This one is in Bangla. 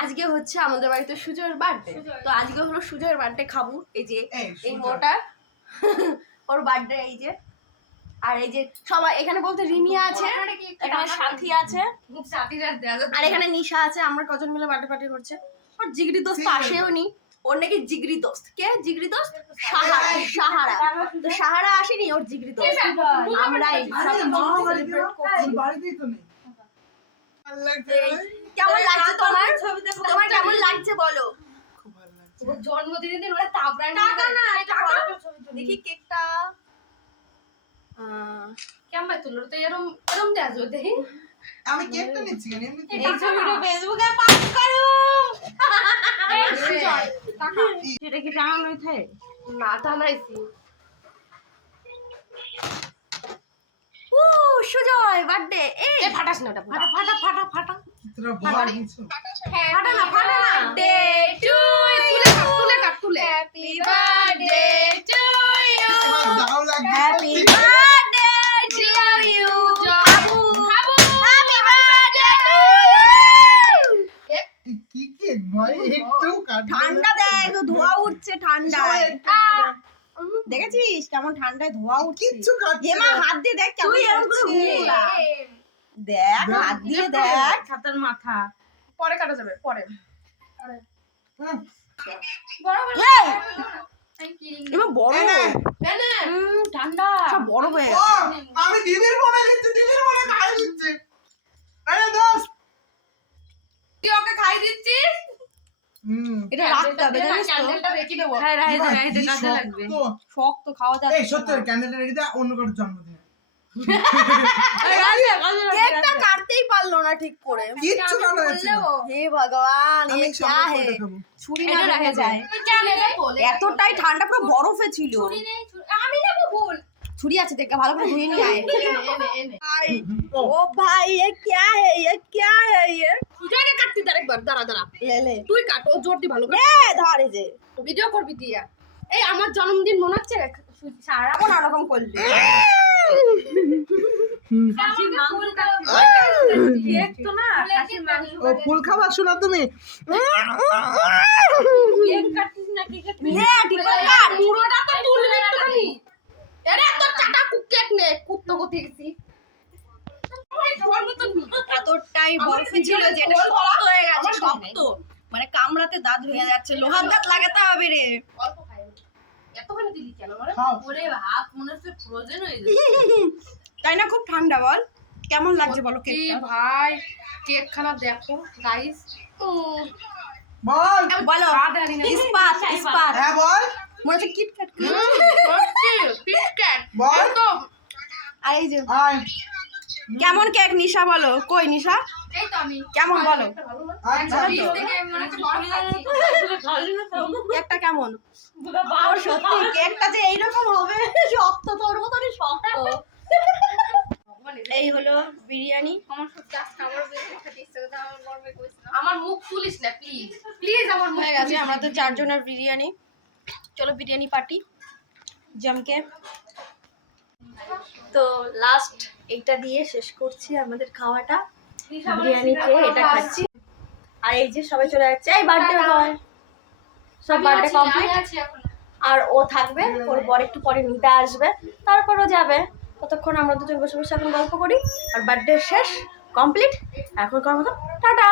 আজকে হচ্ছে আমাদের বাড়িতে সুজয়ের বার্থডে তো আজকে হলো সুজয়ের বার্থডে খাব এই যে এই, মোটা ওর বার্থডে এই যে। আর এই যে সবাই এখানে বলতে রিমিয়া আছে এখানে সাথী আছে। আর এখানে নিশা আছে আমরা কজন মিলে বার্থডে পার্টি করছে। ওর জিগরি দোস্ত আসেও নি ওর নাকি জিগরি দোস্ত। কে জিগরি দোস্ত? সাহারা সাহারা। তো সাহারা আসেনি ওর জিগরি দোস্ত। আমরাই সব আরে মা বাড়িতে celebrate করছি। ওর বাড়িতেই তো নেই ভালো লাগছে এই, ভাই? কেমন লাগছে তোমার তোমার কেমন লাগছে বলো খুব ভালো লাগছে জন্মদিনের দিন ওরা টাকা না টাকা? দেখি কেকটা। কেমন তো এরম এরম দেয়া যাবে দেখি। আমি কেকটা নিচ্ছি কেন? এই ছবিটা ফেসবুকে টাকা। সেটা কি টাঙানো হইছে না সুজয় বার্থডে এ ফাটাস না ওটা ফাটা ফাটা ফাটা ফাটা। কিছু ফাটা না ফাটা না ডে টু তুলে কাট তুলে হ্যাপি বার্থডে টু ইউ এবার দাও লাগবে হ্যাপি বার্থডে টু ইউ বাবু হ্যাপি বার্থডে টু ইউ কি কেক ভাই একটু কাট ঠান্ডা দেখ ধোয়া উঠছে ঠান্ডায়। দেখেছিস কেমন ঠান্ডায় ধোয়া উঠছে? হেমা হাত দিয়ে দেখ কেমন দেখ হাত দিয়ে দেখ। ছাতার মাথা। পরে কাটা যাবে পরে। বড় এবার বড়। এই নে। হুম, ঠান্ডা। বড় হয়ে আমি দিদির মনে দিচ্ছি দিদির মনে খাই দিচ্ছি। আরে দোস্ত তুই ওকে খাই দিচ্ছিস হুম এটা রাখতে হবে জানিস তো ক্যান্ডেলটা রেখে দেবো হ্যাঁ রাখতে ভাই, রাখতে কি কাজে লাগবে শক্ত। শক্ত খাওয়া এই যাচ্ছে সত্যি ক্যান্ডেলটা রেখে দে অন্য কারোর জন্মদিন কেকটা কাটতেই পারলো না ঠিক করে কিচ্ছু কাটা যাচ্ছে না হে ভগবান আমি ये क्या সামনে है করে দেখাবো ছুরি না রেখে যায় এতটাই ঠান্ডা পুরো বরফে ছিল আমি নেবো ভুল ছুরি আছে দেখে ভালো করে ধুয়ে নিয়ে আয় এনে এনে ভাই, ও ओ भाई ये क्या है ये क्या है ये জয়নে কাটতি তার একবার দাঁড়া দাঁড়া। ले ले তুই কাট ও জোর দি ভালো করে এ ধরে যে। ভিডিও করবি দিয়া এই আমার জন্মদিন মনে হচ্ছে সারা কোন রকম করলি। ফুল খাবার শোনা তুমি। পুরোটা তো তুলবি একটুখানি। তোর চাটা নে কুত্তো কোথায় গেছি। এতটাই বরফে ছিল যে এটা গোল শক্ত হয়ে গেছে শক্ত মানে কামড়াতে দাঁত ভেঙে যাচ্ছে লোহার দাঁত লাগাতে হবে রে। অল্প খাই। আমি। এতখানি দিলি কেন মানে? হয়ে তাই না? খুব ঠান্ডা বল। কেমন লাগছে বলো কি ভাই কেক খানা দেখো গাইস বল। বলো। ইস্পাত ইস্পাত। হ্যাঁ বল। মনে হচ্ছে কিটক্যাট পিটক্যাট বল। একদম। আর এই যে আয়। কেমন কেক নিশা বলো? কই নিশা? এই তো আমি। কেমন বলো? আচ্ছা মনে খাচ্ছি। কেকটা কেমন? সত্যি কেকটা যে এইরকম হবে শক্ত তোর মতনই শক্ত। এই হলো বিরিয়ানি। আমার মুখ না প্লিজ প্লিজ আমার মুখ হয়ে গেছে আমরা তো চারজনের বিরিয়ানি। চলো বিরিয়ানি পার্টি। জমকে। তো লাস্ট এটা দিয়ে শেষ করছি আমাদের খাওয়াটা। বিরিয়ানি খেয়ে এটা খাচ্ছি। আর এই যে সবাই চলে যাচ্ছে এই বার্থডে বয় সব বার্থডে কমপ্লিট। আর ও থাকবে ওর পর একটু পরে নিতে আসবে তারপরও যাবে। ততক্ষণ আমরা দুজন বসে বসে এখন গল্প করি। আর বার্থডে শেষ কমপ্লিট এখন করার মতো টাটা।